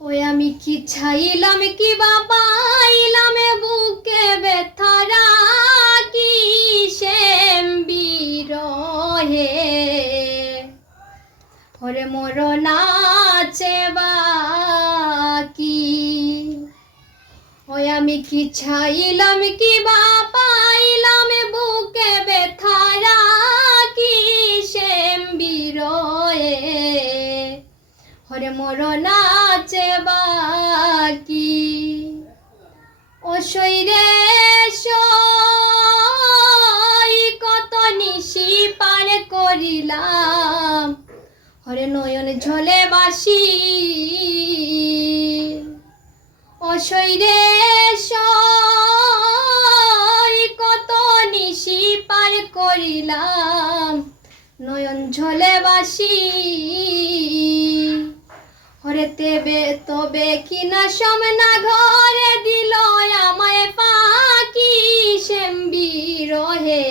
ওই আমি কি চাইলাম কি বা পাইলাম বুকে ব্যথারা কি শ্যাম বিরহে ওরে মরণ আছে বাকি। ওই আমি কি চাইলাম কি বা পাইলাম বুকে ব্যথারা কি শ্যাম বিরহে ওরে মরণ আছে বাকি। ও শৈরে সই কত নিশি পার করিলাম হরে নয়ন ঝলে বাসি। ও শৈরে সই কত নিশি পার করিলাম নয়ন ঝলে বাসি। হরে তেবে তবে কিনা সমনা ঘরে দিল আমায় পাকি শ্যাম বিরহে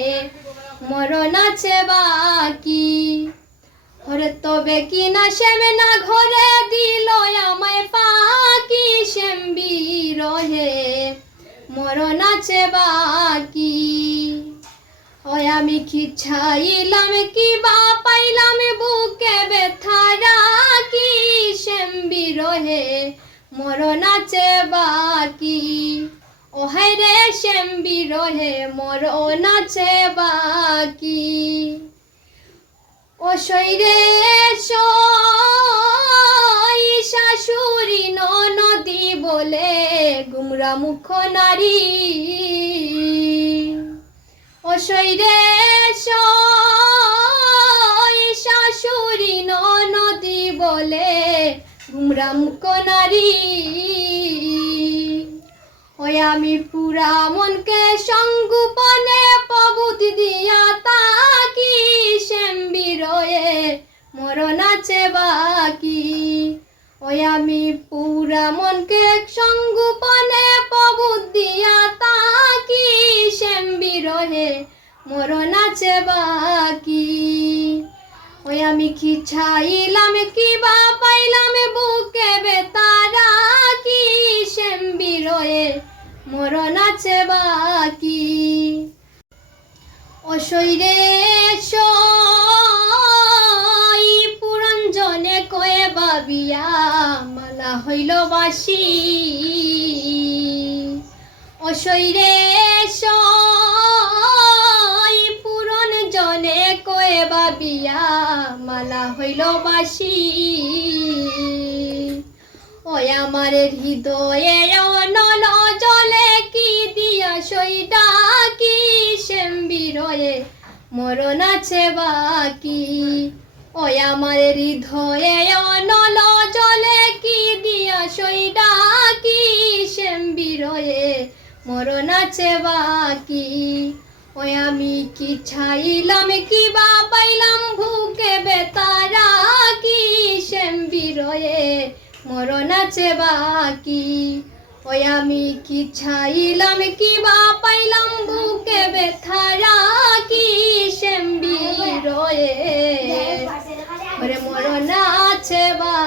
মরণ আছে বাকি। হরে তবে কিনা শ্যামনা ঘরে দিল আমায় পাকি শ্যাম বিরহে মরণ আছে বাকি। ওই আমি কি চাইলাম কি বা পাইলাম বুকে ব্যথারা কি শ্যাম বিরহে মরণ আছে বাকি। ও হায় রে শ্যাম বিরহে মরণ আছে বাকি। ও শৈরে সই শাশুড়ি ননদি বলে গুমরা মুখ নারী। ও শৈরে সই শাশুড়ি ননদি বলে গুমরা মুখ নারী। ওই আমি পুরা মনকে সংগোপনে প্রভুতি দিয়া তাকি শ্যাম বিরহে মরণ আছে বাকি। ওই আমি পুরা মনকে সংগোপনে প্রভুতি দিয়া তাকি শ্যাম বিরহে মরণ আছে বাকি। ওই আমি কি চাইলাম কি বা পাইলাম বুকে বেতারা কি শ্যাম বিরহে মরণ আছে বাকি। ও শৈরে সই পুরঞ্জনে কয়ে বাবিয়া মালা হইল বাসি। ও শৈরে সই পুরঞ্জনে কয়ে বাবিয়া মালা হইল বাসি। ওই আমার হৃদয়ে নল জলে কি দিয়া সইটা কি শ্যাম বিরহে মরণ আছে বাকি। ওই আমার হৃদয়ে নল জলে কি দিয়া সইটা কি শ্যাম বিরহে মরণ আছে বাকি। ওই আমি কি চাইলাম কি বা পাইলাম বুকে বেতারা কি শ্যাম বিরহে মরণ আছে বাকি। ওই আমি কি চাইলাম কি বা পাইলাম বুকে ব্যথারা কি শ্যাম বিরহে মরণ আছে বাকি।